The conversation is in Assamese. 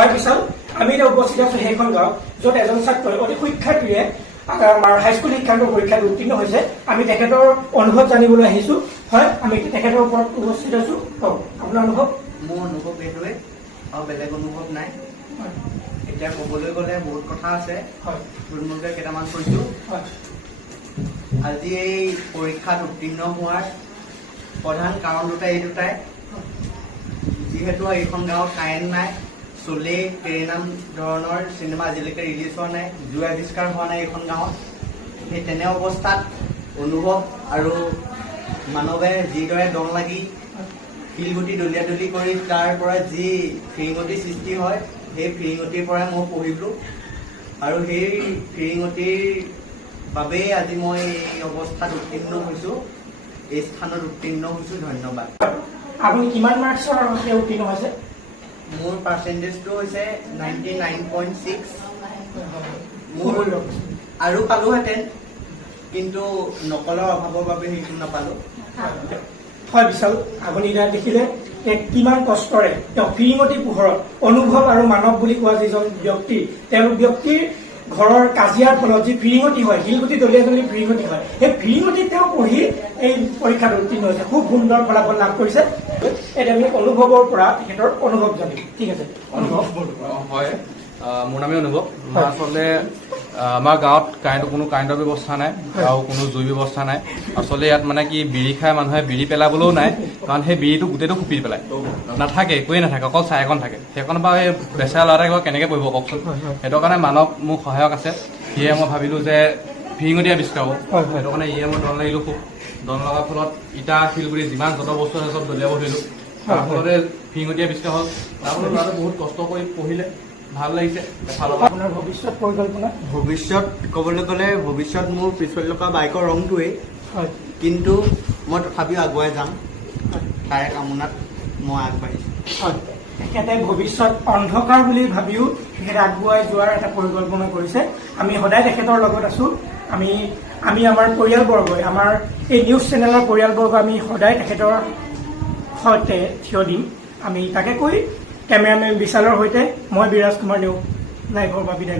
হয় বিশাল, আমি এতিয়া উপস্থিত আছো সেইখন গাঁও য'ত এজন ছাত্ৰই অতি শিক্ষাৰ্থীয়ে আমাৰ হাইস্কুল শিক্ষান্ত পৰীক্ষাত উত্তীৰ্ণ হৈছে। আমি তেখেতৰ অনুভৱ জানিবলৈ আহিছো। হয়, আমি তেখেতৰ ওপৰত উপস্থিত আছো। আপোনাৰ অনুভৱ? মোৰ অনুভৱ এইটোৱে, আৰু বেলেগ অনুভৱ নাই। এতিয়া ক'বলৈ গ'লে বহুত কথা আছে, থুলমূলকৈ কেইটামান কৈছোঁ। আজি এই পৰীক্ষাত উত্তীৰ্ণ হোৱাৰ প্ৰধান কাৰণ এই দুটাই। যিহেতু এইখন গাঁৱত কাৰেণ্ট নাই, চলে ট্ৰেইন ধৰণৰ চিনেমা আজিলৈকে ৰিলিজ হোৱা নাই, জুই আৱিষ্কাৰ হোৱা নাই এইখন গাঁৱত। সেই তেনে অৱস্থাত অনুভৱ আৰু মানৱে যিদৰে দল লাগি শিলগুটি দলিয়াদলি কৰি তাৰ পৰা যি ফিৰিঙতিৰ সৃষ্টি হয়, সেই ফিৰিঙতিৰ পৰাই মই পঢ়িলোঁ, আৰু সেই ফিৰিঙতিৰ বাবেই আজি মই এই অৱস্থাত উত্তীৰ্ণ হৈছোঁ, এই স্থানত উত্তীৰ্ণ হৈছোঁ। ধন্যবাদ। আপুনি কিমান মাৰ্কছৰ উত্তীৰ্ণ হৈছে? মোৰ পাৰ্চেণ্টেজটো হৈছে 99.6। মোৰ আৰু পালোহেঁতেন, কিন্তু নকলৰ অভাৱৰ বাবে সেইটো নাপালোঁ। হয় বিশাল, আপুনি এতিয়া দেখিলে কিমান কষ্টৰে তেওঁ ফিৰিঙতি পোহৰত অনুভৱ আৰু মানৱ বুলি কোৱা যিজন ব্যক্তি, তেওঁলোক ব্যক্তিৰ ঘৰৰ কাজিয়াৰ ফলত যি ফিৰিঙতি হয়, শিলগুটি দলিয়াদলি ফিৰিঙতি হয়, সেই ফিৰিঙতি তেওঁ পঢ়ি এই পৰীক্ষাত উত্তীৰ্ণ হৈছে। খুব সুন্দৰ ফলাফল লাভ কৰিছে। এতিয়া আমি অনুভৱৰ পৰা তেখেতৰ অনুভৱ জানিম। ঠিক আছে, অনুভৱ? হয়, মোৰ নামে অনুভৱ। আচলতে আমাৰ গাঁৱত কোনো কাৰেণ্টৰ ব্যৱস্থা নাই আৰু কোনো জুই ব্যৱস্থা নাই। আচলতে ইয়াত মানে কি বিড়ি খাই মানুহে বিড়ি পেলাবলৈও নাই, কাৰণ সেই বিড়িটো গোটেইটো খুপি পেলায়, নাথাকে, একোৱেই নাথাকে, অকল চাই এখন থাকে। সেইখনৰ পৰা এই বেচেৰা ল'ৰা এটাই কেনেকৈ পঢ়িব কওকচোন। সেইটো কাৰণে মানৱ মোক সহায়ক আছে। সিয়ে মই ভাবিলোঁ যে ফিৰিঙতি আৱিষ্কাৰ হ'ব, সেইটো কাৰণে ইয়ে মই দল লাগিলোঁ। খুব দল লগাৰ ফলত ইটা শিলগুটি যিমান যত বস্তু আছে চব দলিয়াব ধৰিলোঁ। তাৰ ফলতে ফিৰিঙতি আৱিষ্কাৰ হ'ল। তাৰ ফলত ল'ৰাটো বহুত কষ্ট কৰি পঢ়িলে, ভাল লাগিছে। আপোনাৰ ভৱিষ্যত পৰিকল্পনা? ভৱিষ্যত ক'বলৈ গ'লে ভৱিষ্যত মোৰ পিছফালে থকা বাইকৰ ৰংটোৱেই, কিন্তু মই তথাপিও আগুৱাই যাম, তাৰে কামনাত মই আগবাঢ়িছোঁ। তেখেতে ভৱিষ্যত অন্ধকাৰ বুলি ভাবিও তেখেতে আগুৱাই যোৱাৰ এটা পৰিকল্পনা কৰিছে। আমি সদায় তেখেতৰ লগত আছো। আমি আমাৰ পৰিয়ালবৰ্গই, আমাৰ এই নিউজ চেনেলৰ পৰিয়ালবৰ্গ আমি সদায় তেখেতৰ সৈতে থিয় দিম। আমি তাকে কৈ কেমেৰামেন বিশালৰ সৈতে মই বিৰাজ কুমাৰ নেওগ লাইভৰ পৰা বিদায়।